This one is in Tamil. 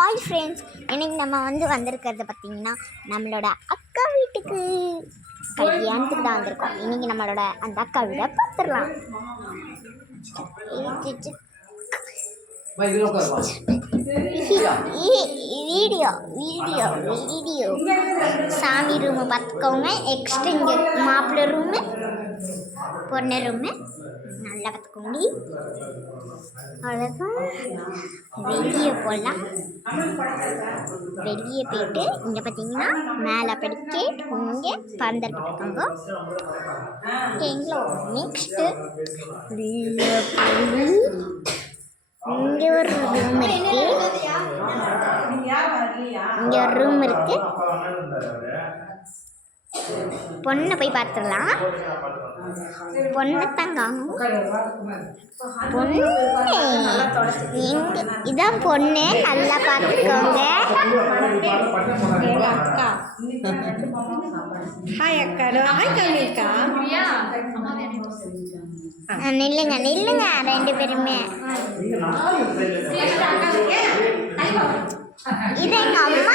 ஆல் ஃப்ரெண்ட்ஸ், இன்னைக்கு நம்ம வந்திருக்கிறது பார்த்திங்கன்னா நம்மளோட அக்கா வீட்டுக்கு கல்யாணத்துக்கு தான் வந்திருக்கோம். இன்னைக்கு நம்மளோட அந்த அக்கா வீடை பார்த்துடலாம். வீடியோ வீடியோ வீடியோ சாமி ரூமு பார்த்துக்கோங்க. நெக்ஸ்ட் இங்கே மாப்பிள்ளை ரூமு, பொண்ணு ரூமு நல்லா பார்த்துக்கோங்க. அவ்வளோதான், வெளியே போகலாம். வெளியே போயிட்டு இங்கே பார்த்தீங்கன்னா மேலே படிக்கேட், இங்கே பந்தல் போட்டுருக்காங்க. ஓகேங்களா? நெக்ஸ்ட்டு இங்கே ஒரு ரூம் இருக்கு, இங்கே ஒரு ரூம் இருக்கு. பொண்ணை போய் பார்த்துடலாம். பொண்ணை தாங்க, பொண்ணு எங்க இதான் பொண்ணு, நல்லா பார்த்துக்கோங்க. அக்கா ஹாய் அக்கா, ஹாய் கவிக்கா. நில்லுங்க நில்லுங்க ரெண்டு பேருமே. இது எங்க அம்மா,